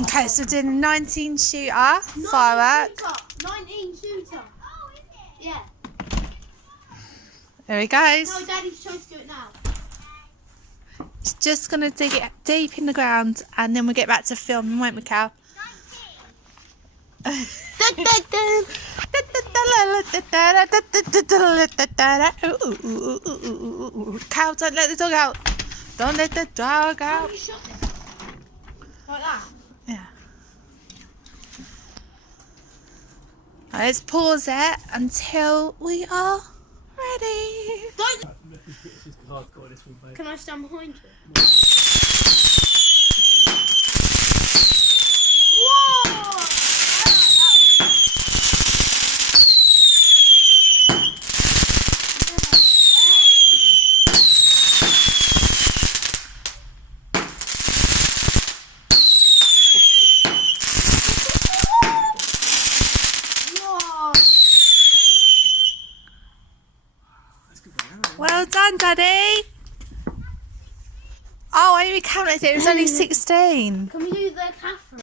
Okay, so we're doing a 19 shooter firework. 19 shooter. Oh, is it? Yeah. There he goes. No, Daddy's trying to do it now. He's just going to dig it deep in the ground and then we'll get back to filming, won't we, Cal? Cal, don't let the dog out. Don't let the dog How out. do you shot this? Like that? Yeah. Let's pause it until we are ready. Don't. It's just hardcore this one, mate. Can I stand behind you? Whoa! Well done, Daddy. Oh, I only counted it. It was only 16. Can we do the Catherine?